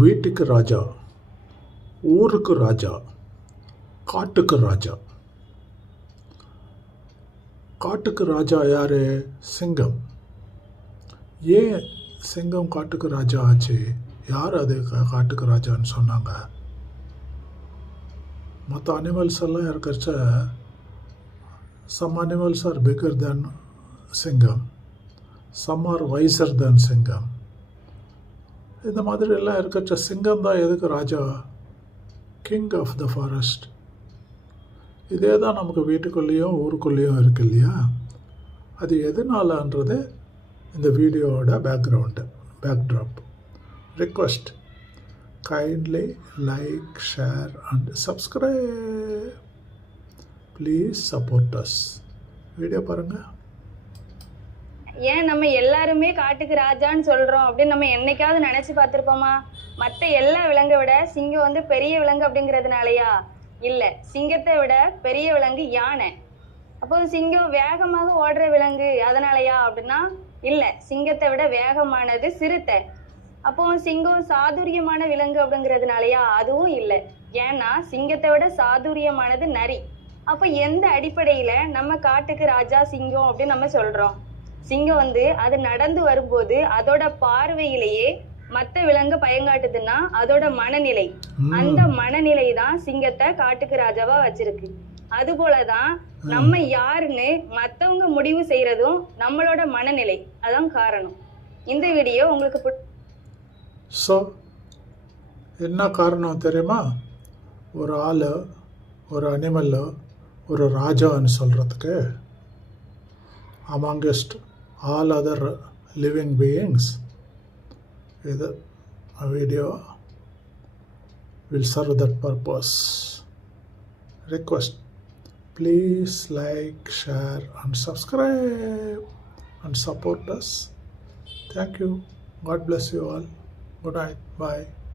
வீட்டுக்கு ராஜா, ஊருக்கு ராஜா, காட்டுக்கு ராஜா. காட்டுக்கு ராஜா யாரு? சிங்கம். ஏன் சிங்கம் காட்டுக்கு ராஜா ஆச்சு? யார் அது காட்டுக்கு ராஜான்னு சொன்னாங்க? மற்ற அனிமல்ஸ் எல்லாம் இருக்கிறச்ச some animals are bigger than சிங்கம், some are wiser than சிங்கம். இந்த மாதிரி எல்லாம் இருக்கிறச்ச சிங்கம் தான் எதுக்கு ராஜா? King of the forest. இதே தான் நமக்கு வீட்டுக்குள்ளேயும் ஊருக்குள்ளேயும் இருக்கு இல்லையா? அது எதனாலன்றது இந்த வீடியோவோட backdrop. Request, kindly like, share and subscribe. Please support us. Video பாருங்கள். ஏன் நம்ம எல்லாருமே காட்டுக்கு ராஜான்னு சொல்றோம் அப்படின்னு நம்ம என்னைக்காவது நினைச்சு பார்த்திருப்போமா? மற்ற எல்லா விலங்கை விட சிங்கம் வந்து பெரிய விலங்கு அப்படிங்கிறதுனாலயா? இல்ல, சிங்கத்தை விட பெரிய விலங்கு யானை. அப்போ சிங்கம் வேகமாக ஓடுற விலங்கு அதனாலயா அப்படின்னா இல்ல, சிங்கத்தை விட வேகமானது சிறுத்தை. அப்போ சிங்கம் சாதுரியமான விலங்கு அப்படிங்கிறதுனாலயா? அதுவும் இல்லை. ஏன்னா சிங்கத்தை விட சாதுரியமானது நரி. அப்போ எந்த அடிப்படையில நம்ம காட்டுக்கு ராஜா சிங்கம் அப்படின்னு நம்ம சொல்றோம்? சிங்கம் வந்து அது நடந்து வரும்போது அதோட பார்வையிலேயே மற்ற விலங்கு பயங்காட்டுதுன்னா அதோட மனநிலை, அந்த மனநிலை தான் சிங்கத்தை காட்டுக்கு ராஜாவா வச்சிருக்கு. அது போலதான் நம்ம யாருன்னு மத்தவங்க முடிவு செய்யறதும் நம்மளோட மனநிலை. அதான் காரணம். இந்த வீடியோ உங்களுக்கு என்ன காரணம் தெரியுமா? ஒரு ஆள், ஒரு அனிமல், ஒரு ராஜான்னு சொல்றதுக்கு amongst all other living beings, the video will serve that purpose. Request, please like, share and subscribe and support us. Thank you. God bless you all. Good night. Bye.